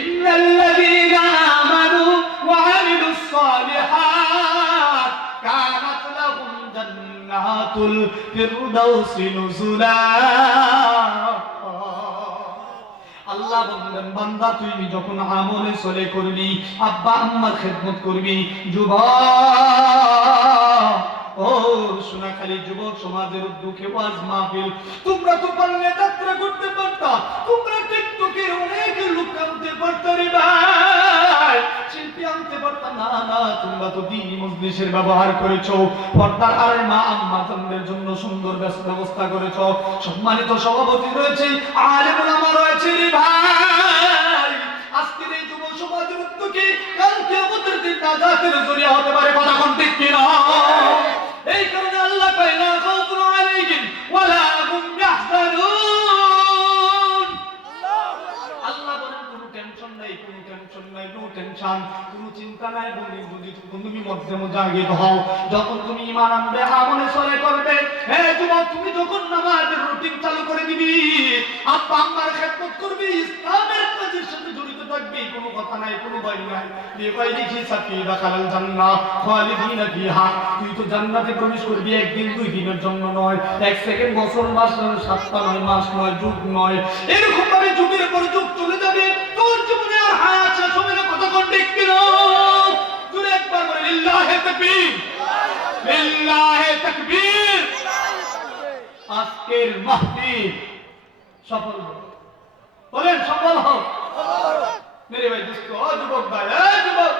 ইন্নাল্লাযীনা আমানু ওয়া আমিলুস সালিহাত কানাত লাহুম জান্নাতুল ফিরদাউসি নুজুলা আল্লাহ বললেন, বান্দা, তুই যখন আমলে চলে করবি, আব্বা আম্মার খেদমত করবি, যুবক। ও যুবক, সমাজের ওয়াজ মাহফিল। তোমরা তো পারলে যাত্রা করতে পারতা, তোমরা টিকটকে অনেক লোক আনতে পারতা রে ভাই। শিল্পী আনতে পারতা, না না, তোমরা তো দিনী ব্যবহার করেছ, পর্দার আর মা আম্মা জানদের জন্য সুন্দর ব্যবস্থা করেছ। সম্মানিত সভাপতি রয়েছে আলেম ওলামা রয়েছে রে ভাই। আজকের এই যুব সমাজের উদ্যোগে কালকে দিন নাজাতের হতে পারে, কথা কোন ঠিক কিনা? এই কারণে আল্লাহ কয় খাউফুন আলাইহিম হুম ইয়াহজানুন। আল্লাহ বলেন, কোনো টেনশন নাই, কোনো টেনশন নাই টেনশন কোনো চিন্তা নাই যদি তুমি মধ্যে মুজাহিদ হও। যখন তুমি ঈমান আনবে, আমলে চলে করবে। হে যুবক, তুমি যখন নামাজের রুটিন চালু করে দিবি, আব্বা আম্মার খেদমত করবি, ইসলামের কাজের সাথে জড়িত থাকবি, কোনো কথা নাই, কোনো ভয় নাই। বিগাইরি হিসাবি দাখালাল জান্নাহ, খালিদিনা ফিহা। তুই তো জান্নাতে প্রবেশ করবি, একদিন দুই দিনের জন্য নয়। এক সেকেন্ড বছর মাস সাতটা নয়, মাস নয়, যুগ নয়। এরকম ভাবে যুগের পর যুগ চলে যাবে। তোর জীবনে আর হায়াত শেষ হবে না কত কোন ঠিক কিনা? জুড়ে একবার বলে লিল্লাহে তাকবীর। লিল্লাহে তাকবীর। আজকের মাহফিল সফল হোক। বলেন, সফল হোক। মেরে ভাই যুবক ভাই যুবক।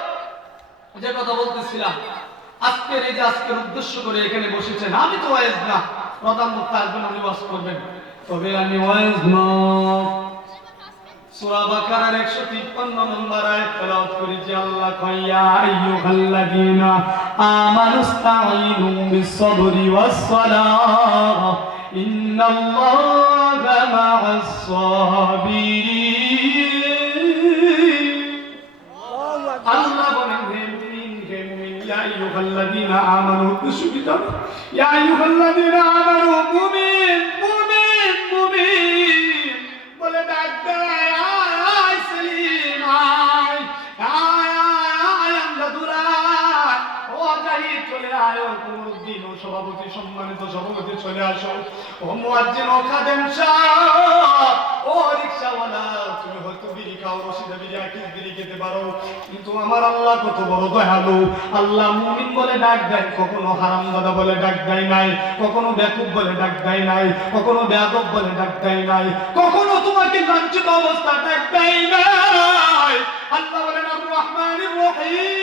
যে কথা বলতেছিলাম, আজকের এই যে আজকের উদ্দেশ্য করে এখানে আমি তো না, প্রধান বক্তা আসবেন ওয়াজ করবেন। তবে আমি না। সূরা বাকারার 153 নম্বর আয়াত তেলাওয়াত করি, যে আল্লাহ কয় আইয়ুহাল্লাযীনা আমানুস্তাঈনু বিস-সাবরি ওয়াস-সালাহ, ইন্নাল্লাহা মা'আস আইয়ুহাল্লাযীনা আমানু বিশুবিতা ইয়া আইয়ুহাল্লাযীনা আমানু, মুমিন মুমিন মুমিন। বলে, ডাক দেয়, আয় সেলিম, আয় আয় আয় আমরা দুরাই ও জাহিদ, চলে আয়, ও কুমরুদ্দিন ও সভাপতি সম্মানিত সভাপতি, চলে আসো। ও মুয়াজ্জিন, ও খাদেম সাহেব ডাক দেয়, কখনো হারাম বলে ডাক দেয় নাই, কখনো বেকুব বলে ডাক দেয় নাই, কখনো বেয়াদব বলে ডাক দেয় নাই, কখনো তোমাকে লাঞ্ছিত অবস্থা ডাক দেয় নাই। আল্লাহ বলেন আর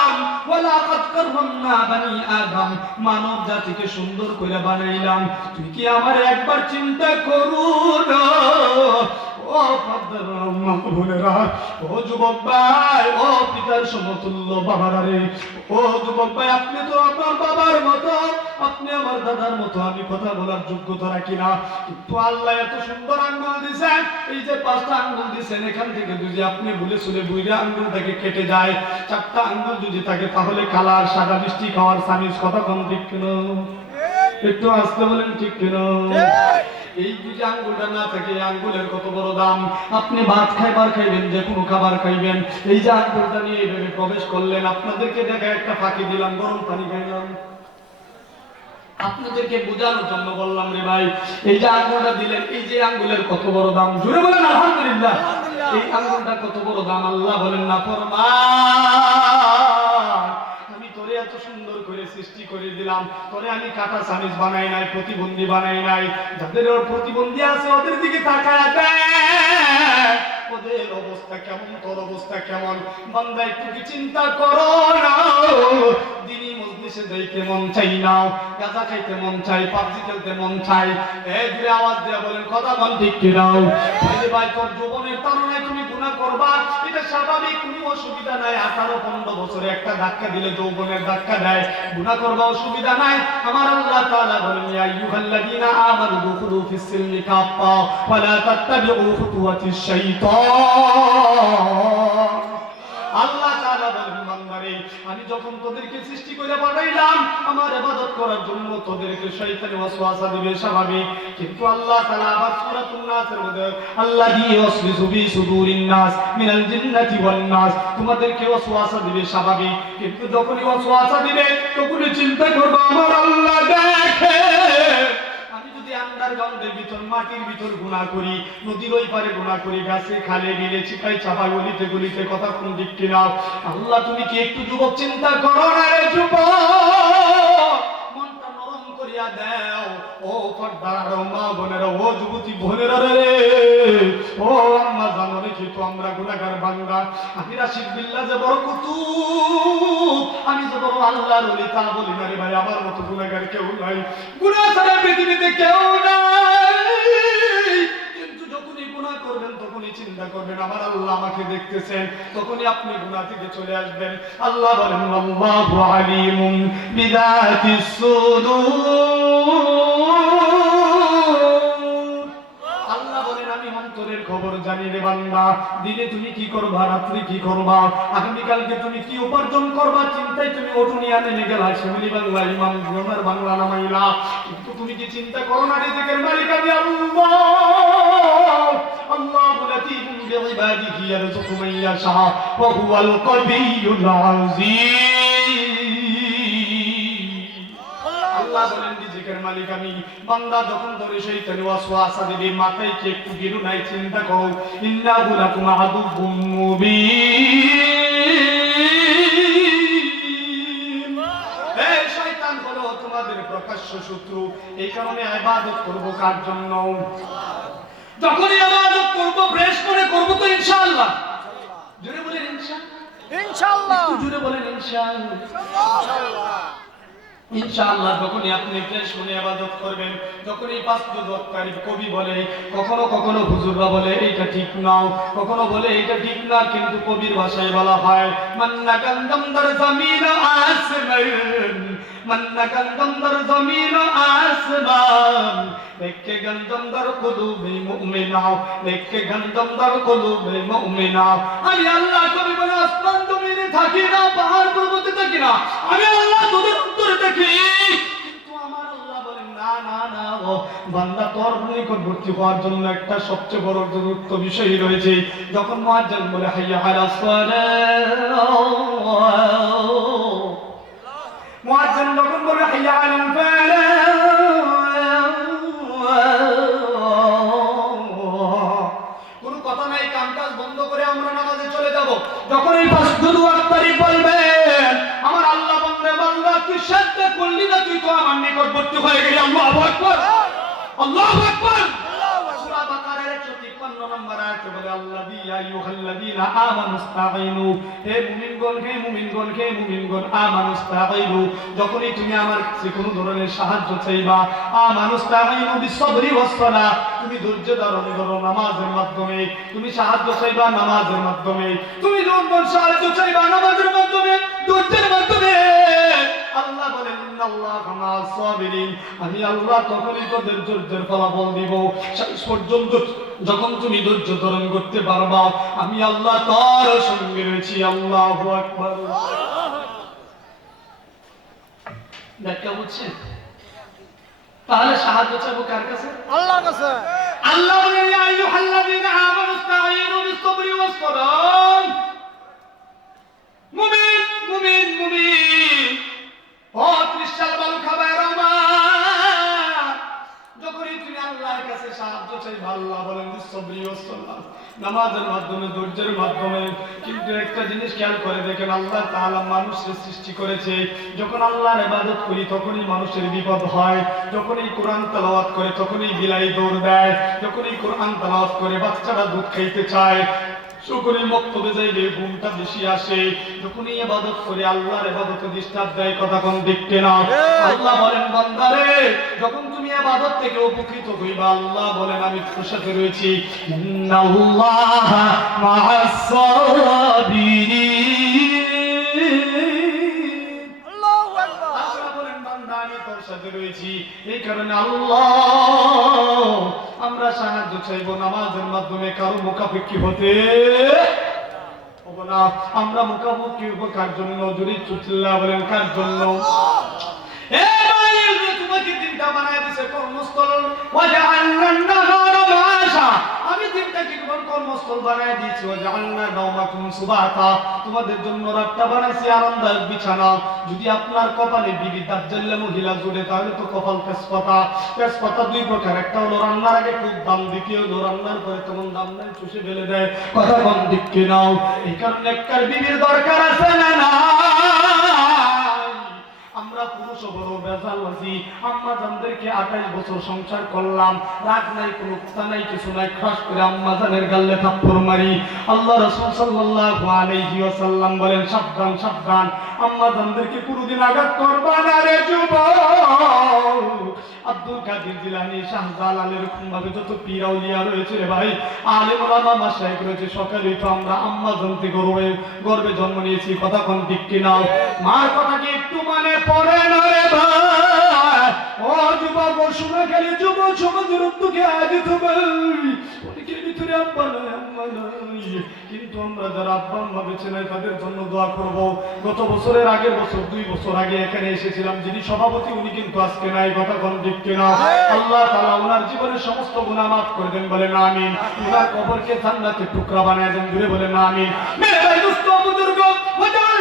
মানব জাতিকে সুন্দর করে বানাইলাম। তুই কি আমার একবার চিন্তা করুন ও ফাদার মাহবুবেরা ও যুবক ভাই, ও পিতার সমতুল্য বাবারা রে ও যুবক ভাই, আপনি তো আমার বাবার মতো, আপনি আমার দাদার মতো, আমি কথা বলার যোগ্যতা রাখি না। কিন্তু আল্লাহ এত সুন্দর আঙ্গুল দিছেন, এই যে পাঁচটা আঙ্গুল দিছেন, এখান থেকে যদি আপনি ভুলে শুলে বুইরা আঙ্গুলটাকে কেটে যায় চারটা আঙ্গুল যদি থাকে, তাহলে কালার সাদা, মিষ্টি খাওয়ার সামিজ কথা কম ঠিক কেন একটু আসতে বলেন ঠিক কেন এই যদি আঙ্গুলটা না থাকে আঙ্গুলের কত বড় দাম? আপনি ভাত খাইবার খাইবেন, যে কোনো খাবার খাইবেন। এই যে আঙ্গুলটা নিয়ে এইভাবে প্রবেশ করলেন, আপনাদেরকে দেখা একটা ফাঁকি দিলাম, গরম পানি খাইলাম। আপনাদেরকে বোঝানোর জন্য বললাম রে ভাই, এই যে আঙ্গুলটা দিলেন, এই যে আঙ্গুলের কত বড় দাম? জুড়ে বলেন, আলহামদুলিল্লাহ। এই আঙ্গুলটা কত বড় দাম? আল্লাহ বলেন না, ফরমান। আমি তোরে এত সুন্দর করে সৃষ্টি করে দিলাম। তোরে আমি কাটা সামিজ বানাই নাই, প্রতিবন্ধী বানাই নাই। যাদের প্রতিবন্ধী আছে, ওদের দিকে তাকায় অবস্থা কেমন, তোর অবস্থা কেমন? বান্দা, একটু কি চিন্তা করো না? দিনী মজলিস যাইতে মন চাই নাও গাঁজা খাইতে মন চাই, পাবজি খেলতে মন চাই। আওয়াজ দিয়ে বলেন, কথা বল, ঠিক ভাই, তোর জীবনের তারণায় তুমি গুনাহ করবা। এটা স্বাভাবিক, কোনো অসুবিধা নাই। আঠারো, পনেরো বছরে একটা ধাক্কা দিলে যৌবনের ধাক্কা দেয়। গুনাহ করবা, অসুবিধা নাই। আমার আল্লাহ তাআলা বলেন, ইয়া আইয়ুহাল্লাযীনা আমানু দুখুলু ফিস সিলমি কাফা ওয়ালা তাত্তাবিউ খুতুওয়াতিশ শাইতান। আল্লাহ তাআলা বলেন, বান্দারে, আমি যখন তোদেরকে সৃষ্টি করে স্বাভাবিক। কিন্তু আল্লাহ তাআলা আবার সূরাতুন তোমাদেরকে ওয়াসওয়াসা দিবে স্বাভাবিক। কিন্তু যখনই ওয়াসওয়াসা দিবে, তখনই চিন্তা করবে, আমার আল্লাহ দেখে। যদি আন্ডারগ্রাউন্ডের ভিতর, মাটির ভিতর গুণা করি, নদীর ওই পারে গুণা করি গাছে খালে, বিলে চিপাই চাপা গলিতে গলিতে, কথা কোন দিক কিনা। আল্লাহ, তুমি কি একটু যুবক চিন্তা করো না রে যুবক? করিয়া দাও। ও পর্দার মা বোনেরা, ও যুবতী বোনেরা রে ও আম্মা জানো রেখি তো আমরা গুণাগার বাংলা আমি রাশিদ বিল্লা যে বড় কুতু আমি যে বড় আল্লাহর তা বলি না রে ভাই, আমার মতো গুণাগার কেউ নাই। ছাড়া পৃথিবীতে কেউ নাই। চিন্তা করবেন, আমার আল্লাহ আমাকে দেখতেছেন। তখনই আপনি থেকে চলে আসবেন। আল্লাহ বলেন, আল্লাহু খবর জানি রে বান্দা। দিনে তুমি কি করবা, রাত্রি কি করবা? আগামীকালকে তুমি কি উপার্জন করবা? চিন্তায় তুমি ওটুনিয়া নেমে গেলা। বাংলা ইমাম বাংলা নামাইলা। কিন্তু তুমি কি চিন্তা করো না, রিজিকের মালিক আমি আল্লাহ? চিন্তা করো। ইন্নাহু লাকুম আদুব্বুম মুবিন। এই শয়তান হলো তোমাদের প্রকাশ্য শত্রু, এই কারণে ইবাদত করব কার জন্য? যখনই ইবাদত করব ফ্রেশ করে করব তো ইনশাআল্লাহ। জোরে বলেন ইনশাআল্লাহ। ইনশাআল্লাহ। জোরে বলেন ইনশাআল্লাহ। ইনশাআল্লাহ। যখনই আপনি ফ্রেশ মনে আবাদত করবেন যখনই বাস্তুদত্তারি কবি বলে কখনো কখনো হুজুররা বলে এইটা ঠিক নাও। কখনো বলে এইটা ঠিক না। কিন্তু কবির ভাষায় বলা হয় মান্না গন্ধম দর জমিন আসমান। মান্না গন্ধম দর জমিন আসমান। দেখকে গন্ধম দর কুলুবে মুমিনাও দেখকে গন্ধম দর কুলুবে মুমিনাও আমি আল্লাহ কবি বলে আসমান জমিনে থাকি না পাহাড় পর্বতে থাকি না আমি আল্লাহ তোদের অন্তরে থাকি কিন্তু আমার আল্লাহ বলেন না না না ও বান্দা তোর নিকটবর্তী হওয়ার জন্য একটা সবচেয়ে বড় গুরুত্ব বিষয় রয়েছে যখন মুয়াজ্জিন বলে হাইয়া আলা সালাহ মুয়াজ্জিন যখন বলে হাইয়া আলাল ফালাহ সাজদা করলি না তুই তো আমার নিকটবর্তী হয়ে গেলি? আল্লাহু আকবার। আল্লাহু আকবার। সূরা বাকারার 153 নম্বর আয়াতে বলে, আল্লাযী, আইয়ুহাল্লাযীনা আমানু ইসতাঈনু হে মুমিনগণ হে মুমিনগণ হে মুমিনগণ, আমানু ইসতাঈনু যখনই সাহায্য চাইবা তুমি ধৈর্য মাধ্যমে। তুমি সাহায্য চাইবা নামাজের মাধ্যমে। তুমি সাহায্য চাইবা নামাজের মাধ্যমে, ধৈর্যের মাধ্যমে। আল্লাহ বলেন আমি আল্লাহ তখনই তোদের ধৈর্যের ফলাফল দিব। শেষ পর্যন্ত যখন তুমি ধৈর্য ধারণ করতে পারবা আমি আল্লাহ তার সঙ্গে রয়েছি। আল্লাহু আকবার। ব্যাখ্যা বুঝছেন তাহলে সাহায্য চাইব কার কাছে? আল্লাহর কাছে। আল্লাহ বলেন ইয়া আইয়ুহাল্লাযীনা আমানু ইসতাঈনু বিস-সাবরি ওয়াস-সালাম। মুমিন মুমিন মুমিন। নামাজের মাধ্যমে মাধ্যমে। একটা জিনিস খেয়াল করে দেখেন, আল্লাহ মানুষের সৃষ্টি করেছে। যখন আল্লাহর করি, তখনই মানুষের হয়। যখনই কোরআন তেলাওয়াত করে, তখনই বিলাই দৌড় দেয়। যখনই তেলাওয়াত করে, বাচ্চারা দুধ খাইতে চায়। শুকরি মক্তবে যাইলে ঘুমটা বেশি আসে। যখনই ইবাদত করে আল্লাহর ইবাদতে ডিস্টার্ব দেয় কথা কোন দেখতে না। আল্লাহ বলেন বান্দারে যখন তুমি ইবাদত থেকে উপকৃত হইবা আল্লাহ বলেন আমি তোর সাথে রয়েছি। ইন্নাল্লাহ মা'আস সাবিরিন আল্লাহু বলেন বান্দা আমি তোর সাথে রয়েছি। এই কারণে আল্লাহ সাহায্য চাইব, নামাজের মাধ্যমে কারও মুখাপেক্ষি হতে আমরা মুখাপেক্ষি হব কার জন্য? যদি চুচিল্লা বলেন, কার জন্য? তোমাকে দিনটা বানায় দিছে কর্মস্থল। মাআশা আমি যদি আপনার কপালে বিবি মহিলা জুড়ে, তাহলে তো কপাল তেজপাতা। তেজপাতা দুই প্রকার। একটা হলো রান্নার আগে খুব দাম, দ্বিতীয় হলো রান্নার পরে তেমন দাম নাই, চুষে ফেলে দেয়। কথা কম দিক নাও এই কারণে একটার বিবির দরকার আছে না না আমরা আম্মা যত পীর আউলিয়া রয়েছে রে ভাই রয়েছে তো আমরা আম্মা গর্বে গর্বে জন্ম নিয়েছি। কথা কোন দিক কি নাও মার কথা কি একটু মানে পড়ে না এখানে এসেছিলাম, যিনি সভাপতি, উনি কিন্তু আজকে কথা আল্লাহ ওনার জীবনের সমস্ত গুনাহ মাফ করে দেন, বলেন আমিন। ওনার কবরকে জান্নাতের টুকরা বানায় দেন, জুড়ে বলেন আমিন। মেরে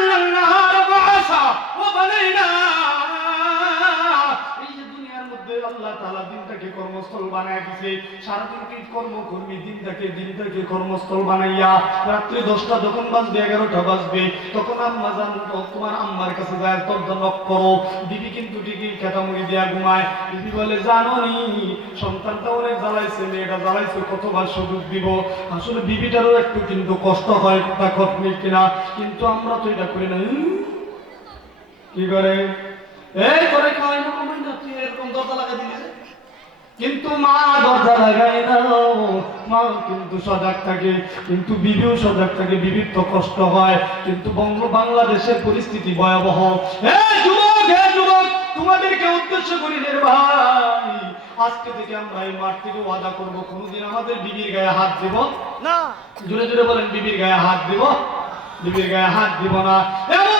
ওয়াজআলনা আন-নাহারা মাআশা ওয়া কর্মস্থল বানায় দিয়েছে সারাদিন কি কর্ম করবি দিনটাকে দিনটাকে কর্মস্থল বানাইয়া। রাত্রি দশটা যখন বাজবে, এগারোটা বাজবে, তখন আম্মা জান তোমার আম্মার কাছে যায়, দরজা নক করো। বিবি কিন্তু ঠিকই খেতামুড়ি দেয়া ঘুমায়। বিবি বলে, জানো নি, সন্তানটা অনেক জ্বালাইছে, মেয়েটা জ্বালাইছে, কতবার সুযোগ দিব? আসলে বিবিটারও একটু কিন্তু কষ্ট হয় কথা খতমি কিনা। কিন্তু আমরা তো এটা করি না। কি করে? এই করে খাওয়াই না কমাই না তুই এরকম দরজা লাগা দিলি যে? কিন্তু মা দরজা লাগায় না মা কিন্তু সজাগ থাকে কিন্তু বিবিও সজাগ থাকে বিবির তো কষ্ট হয়। কিন্তু বঙ্গ বাংলাদেশের পরিস্থিতি ভয়াবহ। হে যুবক হে যুবক তোমাদেরকে উদ্দেশ্য করি রে ভাই। আজকে থেকে আমরা এই মাঠ থেকে ওয়াদা করব কোনোদিন আমাদের বিবির গায়ে হাত দেব? না। জোরে জোরে বলেন বিবির গায়ে হাত দিব? বিবির গায়ে হাত দিব না। এমন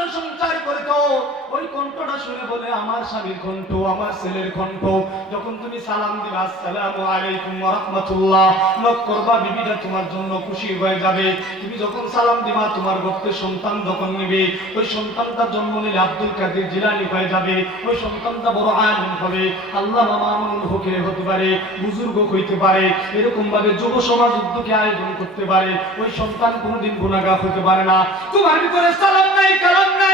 সংসার করে তো ওই কণ্ঠটা শুনে বলে, আমার স্বামীর কণ্ঠ, আমার ছেলের কণ্ঠ, যখন তুমি সালাম দিবে, আসসালামু আলাইকুম ওয়া রাহমাতুল্লাহ নক করবা, বিবিটা তোমার জন্য খুশি হয়ে যাবে। তুমি যখন সালাম দিবা, তোমার গর্তে সন্তান যখন নিবে, ওই সন্তানটা জন্ম নিলে আব্দুল কাদের জিলানি হয়ে যাবে, ওই সন্তানটা বড় আলেম হবে। আল্লাহ মামুনুল হকে হতে পারে, বুজুর্গ হইতে পারে এরকম ভাবে যুব সমাজ উদ্যোগে আয়োজন করতে পারে, ওই সন্তান কোনোদিন গুণাগার হতে পারে না। তোমার ভিতরে সালাম নাই, কালাম নাই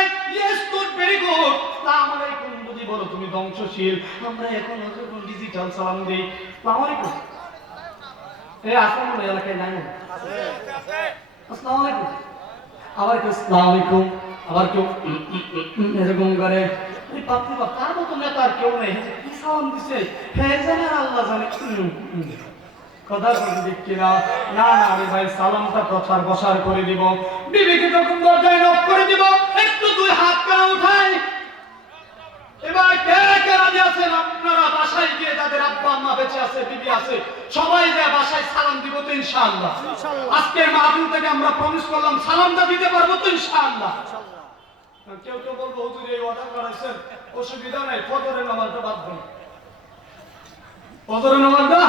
ভেরি গুড আলাইকুম যদি বলো, তুমি ধ্বংসশীল। আমরা এখন এখন ডিজিটাল সালাম দেই। আলাইকুম এ আলাইকুম এলাকায় নাই আসসালামু আবার কেউ আলাইকুম আবার কেউ এরকম করে। বাপরে বাপ, তার মতো নেতা কেউ নেই। কি সালাম দিছে? হ্যাঁ জানে আল্লাহ জানে। কথা বলি দিক কিনা না না আমি ভাই সালামটা প্রচার প্রসার করে দিব। বিবিকে যখন দরজায় নক করে দিব একটু দুই হাত পা উঠাই। এবার কে কে রাজি আছেন? আপনারা বাসায় গিয়ে যাদের আব্বা আম্মা বেঁচে আছে বিবি আছে সবাই যে বাসায় সালাম দিব তো ইনশাআল্লাহ। আজকের মাহফিল থেকে আমরা প্রমিস করলাম সালামটা দিতে পারব তো ইনশাআল্লাহ। কেউ কেউ বলব হুজুর এই অর্ডার করাইছেন অসুবিধা নাই ফজরের নামাজটা বাদ দেন। ফজরের নামাজটা?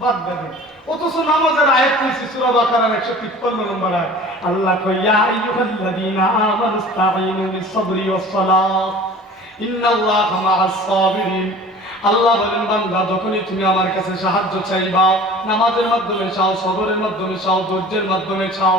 বাদ দেবেন অথচ নামাজের আয়াত নিয়েছি সূরা বাকারার 153 নম্বর আয়াত। আল্লাহ কইয়া ইয়া আল্লাহ যখনই তুমি আমার কাছে সাহায্য চাইবা, নামাজের মাধ্যমে চাও, সবরের মাধ্যমে চাও, ধৈর্যের মাধ্যমে চাও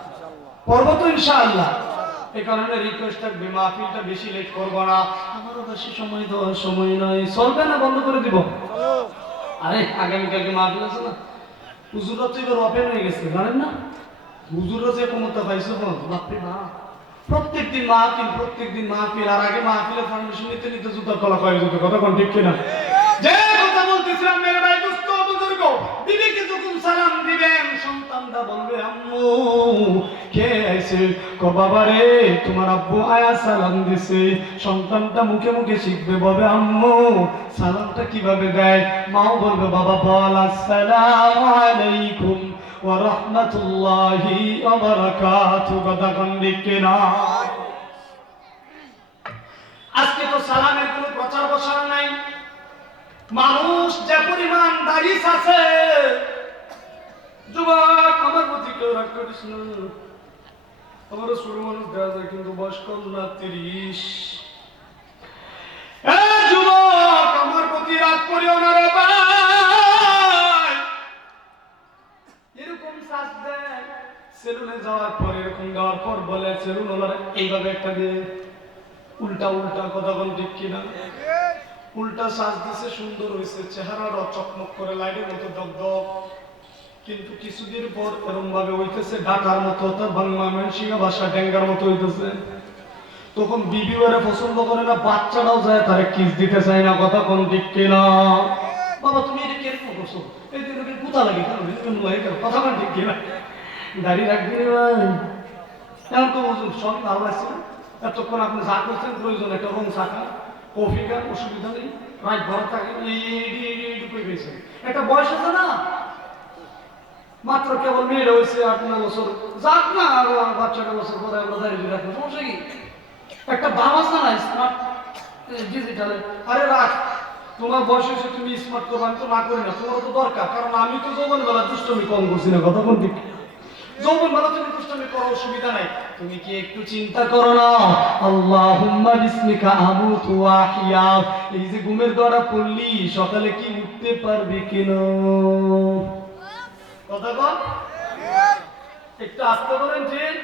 পড়ব তো এই কারণে মাহফিলটা বেশি লেট না। আমারও বেশি সময় দেওয়ার সময় নয় চলবে না, বন্ধ করে দিব। আরে, আগামীকালকে মাহফিল আছে না। হুজুরা তো এবার ওপেন হয়ে গেছে, জানেন না? হুজুরা যে ক্ষমতা পাইছে বাপরে না প্রত্যেক দিন মাহফিল প্রত্যেক দিন মাহফিল, আর আগে মাহফিলের ফাউন্ডেশন নিতে নিতে জুতার তলা কয়ে যেত কথা কোন ঠিক কিনা? যে কথা বলতেছিলাম সালাম দিবেন সন্তানটা বলবে, আম্মু, কে আইছে? ক, বাবা রে, তোমার আব্বু আয়া সালাম দিছে। সন্তানটা মুখে মুখে শিখবে, বলবে, আম্মু, সালামটা কীভাবে দেয়? মাও বলবে, বাবা, বল, আসসালামু আলাইকুম ওয়া রাহমাতুল্লাহি ওয়া বারাকাতুহু কথা কিনা আজকে তো সালামের কোনো প্রচার প্রসার নাই। মানুষ যে পরিমাণ দাঁড়িয়ে আছে যুবক, আমার প্রতি কেউ রাগ কিন্তু বয়স না, তিরিশ। শ্বাস একটা দিয়ে উল্টা উল্টা কথা বল কিনা? উল্টা সাজ দিছে, সুন্দর হয়েছে চেহারাটা চকমক করে লাইটের মতো দগদগ। কিন্তু কিছুদিন পর এরকম ভাবে হইতেছে ঢাকার মতো তার বাংলা মানসিকা ভাষা ডেঙ্গার মতো হইতেছে তখন বিবি ওরা পছন্দ করে না বাচ্চাটাও যায় তারে কিস দিতে চায় না কথা কোন দিক কিনা বাবা তুমি এটা কেন করছ এই দিন ওকে কুতা লাগে কেন কেন কথা কোন ঠিক কিনা দাড়ি রাখবি রে ভাই এখন তো ওজন সব ভালো না এতক্ষণ আপনি যা করছেন প্রয়োজন একটা রং শাখা কফি খান অসুবিধা নেই রাত ভর থাকে পেয়েছেন একটা বয়স আছে না মাত্র কেবল মেয়েরা হয়েছে আট নয় বছর। যাক না, আরও বাচ্চাটা বছর পরে আমরা দাঁড়িয়ে রাখব। সমস্যা কি? একটা দাম আছে না স্মার্ট ডিজিটালে আরে রাখ, তোমার বয়স হয়েছে, তুমি স্মার্ট করব আমি তো না করি না তোমার তো দরকার, কারণ আমি তো যৌবন বেলা দুষ্টমি কম করছি না, কথা দিক? যৌবন বেলা তুমি দুষ্টমি করো, অসুবিধা নাই। তুমি কি একটু চিন্তা করো না? আল্লাহুম্মা বিসমিকা আমুতু ওয়া এই যে ঘুমের দ্বারা পড়লি, সকালে কি উঠতে পারবে কিনা? কথা একটু আসতে বলেন ঠিক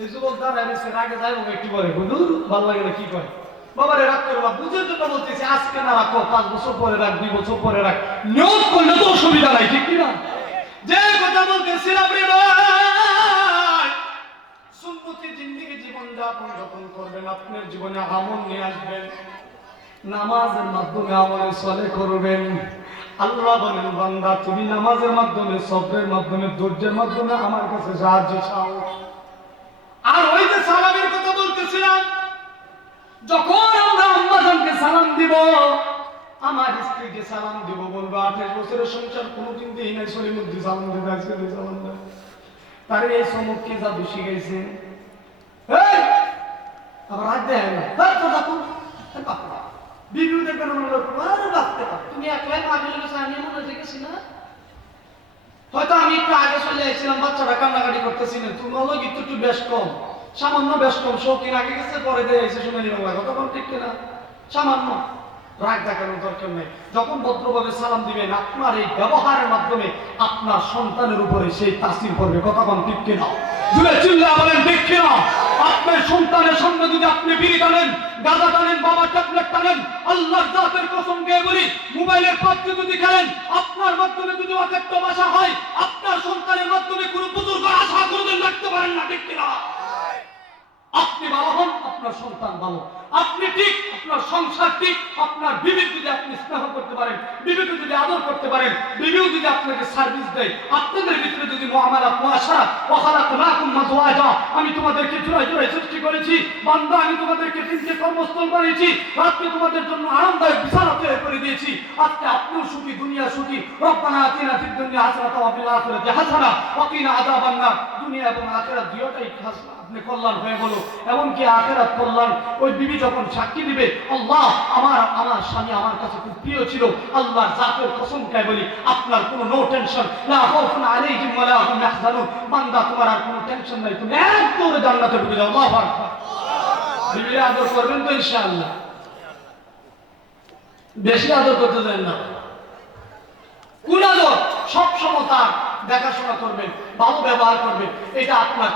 এই যুবক দাঁড়ায় রাগে যাই বাবা একটু বলে? হুজুর ভালো লাগে না, কি করে বাবা রে রাগ না, বুঝের জন্য বলতেছি, আজকে না রাখো, পাঁচ বছর পরে রাখ, দুই বছর পরে রাখ। নিয়োগ করলে তো অসুবিধা নাই, ঠিক কিনা? যে কথা বলতেছিলাম রে ভাই, সুন্নতি জিন্দিগি জীবন যাপন যখন করবেন, আপনার জীবনে আমল নিয়ে আসবেন। নামাজের মাধ্যমে আমলে সলে করবেন। আল্লাহ বলেন, বান্দা, তুমি নামাজের মাধ্যমে সবরের মাধ্যমে, ধৈর্যের মাধ্যমে আমার কাছে সাহায্য চাও। আর ওই যে সালামের কথা বলতেছিলাম, যখন আমরা আম্মাজানকে সালাম দিব, আমার স্ত্রীকে সালাম দিব, বলব, আঠাশ বছরের সংসার কোনোদিন দিই নাই সলিমুদ্দি সালাম দিতে আজকে সালাম দেয় তার এই সমুখকে জাদু শিখাইছে এই! আবার হাত দেয় না। হাত কথা কোন বিবিউ দেখবেন আমার লোক তুমি একলাই মনে না? হয়তো আমি একটু আগে চলে কান্নাকাটি করতেছি না। তুমি হলো একটু একটু বেশ কম, সামান্য বেশ কম। শৌখিন আগে গেছে, পরে দিয়ে এসে শুনে তখন ঠিক সামান্য। রাগ দেখানোর দরকার নেই। যখন ভদ্রভাবে সালাম দিবেন, আপনার এই ব্যবহারের মাধ্যমে আপনার সন্তানের উপরে সেই তাসির করবে কতক্ষণ ঠিক কিনা? জুড়ে চিল্লা বলেন, ঠিক কিনা? আপনার সন্তানের সামনে যদি আপনি বিড়ি টানেন, গাঁজা টানেন বাবা ট্যাবলেট টানেন, আল্লাহর জাতের কসম গিয়ে বলি, মোবাইলের পাত্রে যদি খেলেন, আপনার মাধ্যমে যদি অকাট্য ভাষা হয়, আপনার সন্তানের মাধ্যমে কোনো বুজুর্গ আশা কোনোদিন রাখতে পারেন না, ঠিক কিনা? আপনি ভালো হন, আপনার সন্তান ভালো। আপনি ঠিক, আপনার সংসার ঠিক, আপনার বিবেক যদি আপনি স্নেহ করতে পারেন, বিবেকে যদি আদর করতে পারেন, বিবেক যদি আপনাকে সার্ভিস দেয়, আপনাদের ভিতরে যদি মুআমালাত মুআশারাত ওয়া খালাকনাকুম মাযওয়াজা আমি তোমাদেরকে জোড়ায় জোড়ায় সৃষ্টি করেছি, বান্দা, আমি তোমাদেরকে তিনটে কর্মস্থল বানিয়েছি রাতকে তোমাদের জন্য আরামদায়ক করে দিয়েছি। আজকে আপনিও সুখী, দুনিয়া সুখী। রব্বানা আতিনা ফিদ দুনিয়া হাসানাতা ওয়া ফিল আখিরাতি হাসানা। ওয়া কিনা আযাবান নার। দুনিয়া এবং আখিরাত দুটোই হাসানা আপনি কল্যাণ হয়ে বলো এমনকি আখেরাত কল্যাণ, ওই বিবি যখন সাক্ষী দিবে, আল্লাহ আমার আমার স্বামী আমার কাছে খুব প্রিয় ছিল। আল্লাহর জাতের বলি, আপনার কোনো নো টেনশন লা খাউফুন আলাইহিম ওয়া লা বান্দা, তোমার আর কোনো টেনশন নাই। তুমি এক জান্নাতে ঢুকে যাও। আদর করবেন তো ইনশাআল্লাহ। বেশি আদর করতে দেন না। কোন আদর সব সময় তার দেখাশোনা করবেন, ভালো ব্যবহার করবেন, এটা আপনার